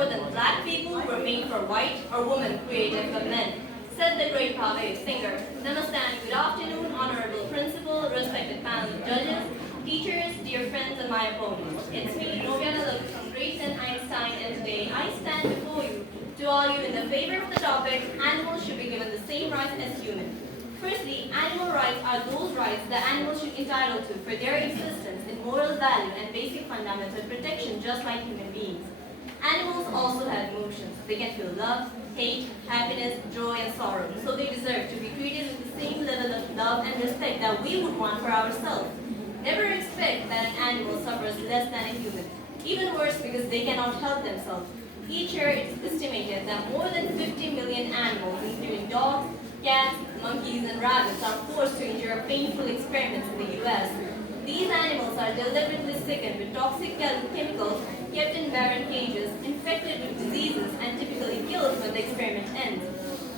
more than black people were made for white or women created for men, said the great Pave singer. Namaste, good afternoon, honorable principal, respected panel of judges, teachers, dear friends, and my opponents. It's me, Novyana from Grayson Einstein, and today I stand before you to argue in the favor of the topic, animals should be given the same rights as humans. Firstly, animal rights are those rights that animals should be entitled to for their existence in moral value and basic fundamental protection just like human beings. Animals also have emotions. They can feel love, hate, happiness, joy, and sorrow, so they deserve to be treated with the same level of love and respect that we would want for ourselves. Never expect that an animal suffers less than a human. Even worse, because they cannot help themselves. Each year, it is estimated that more than 50 million animals, including dogs, cats, monkeys, and rabbits, are forced to endure painful experiments in the US. These animals are deliberately sickened with toxic chemicals, kept in barren cages, infected with diseases, and typically killed when the experiment ends.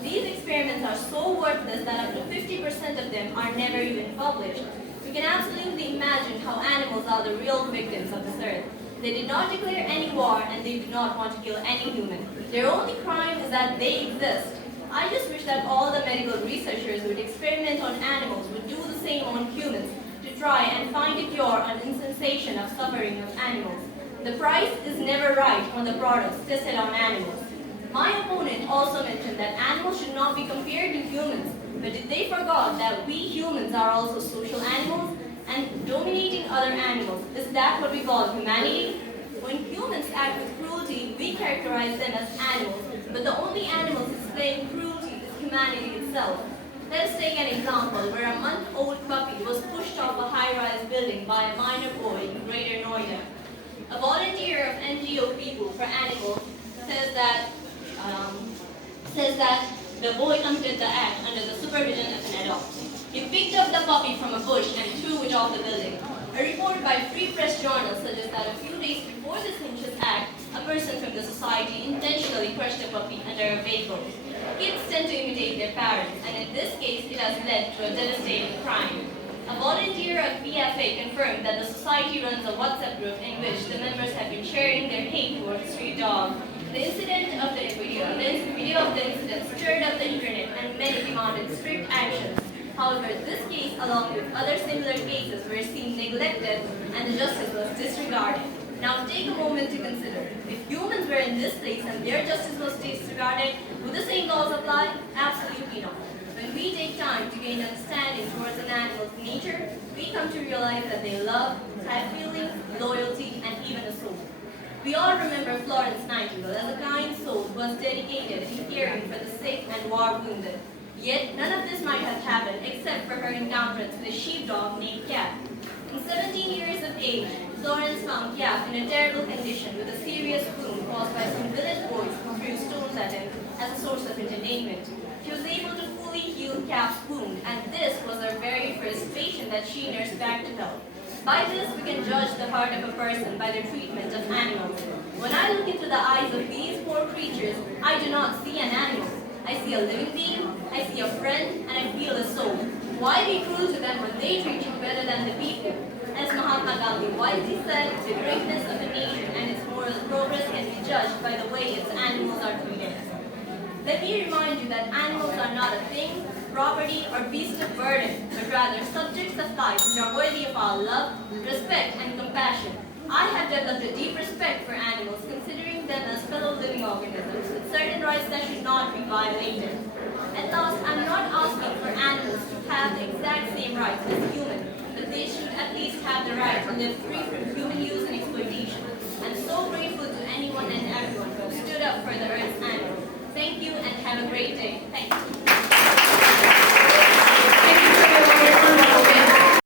These experiments are so worthless that up to 50% of them are never even published. We can absolutely imagine how animals are the real victims of this earth. They did not declare any war, and they do not want to kill any human. Their only crime is that they exist. I just wish that all the medical researchers would experiment on animals would do the same on humans to try and find a cure on the sensation of suffering of animals. The price is never right on the products tested on animals. My opponent also mentioned that animals should not be compared to humans, but did they forget that we humans are also social animals and dominating other animals? Is that what we call humanity? When humans act with cruelty, we characterize them as animals, but the only animals displaying cruelty is humanity itself. Let us take an example where a month-old puppy was pushed off a high-rise building by a minor boy in Greater Novyana. A volunteer of NGO People for Animals says that the boy committed the act under the supervision of an adult. He picked up the puppy from a bush and threw it off the building. A report by Free Press Journal suggests that a few days before this heinous act, a person from the society intentionally crushed a puppy under a vehicle. Kids tend to imitate their parents, and in this case, it has led to a devastating crime. A volunteer of PFA confirmed that the society runs a WhatsApp group in which the members have been sharing their hate towards stray dogs. The video of the incident stirred up the internet, and many demanded strict actions. However, this case, along with other similar cases, were seen neglected and the justice was disregarded. Now take a moment to consider. If humans were in this place and their justice was disregarded, would the same laws apply? Absolutely not. When we take time to gain understanding towards an animal's nature, we come to realize that they love, have feelings, loyalty, and even a soul. We all remember Florence Nightingale as a kind soul who was dedicated in caring for the sick and war-wounded. Yet, none of this might have happened except for her encounters with a sheepdog named Cap. In 17 years of age, Florence found Cap in a terrible condition with a serious wound caused by some village boys who threw stones at him as a source of entertainment. She was able to fully heal Cap's wound, and this was her very first patient that she nursed back to health. By this, we can judge the heart of a person by their treatment of animals. When I look into the eyes of these poor creatures, I do not see an animal. I see a living being, I see a friend, and I feel a soul. Why be cruel to them when they treat you better than the people? As Mahatma Gandhi wisely said, the greatness of a nation and its moral progress can be judged by the way its animals are treated. Let me remind you that animals are not a thing, property, or beast of burden, but rather subjects of life which are worthy of our love, respect, and compassion. I have developed a deep respect for animals, considering them as fellow living organisms with certain rights that should not be violated. At last, I'm not asking for animals to have the exact same rights as humans, but they should at least have the right to live free from human use and exploitation. I'm so grateful to anyone and everyone who stood up for the Earth's animals.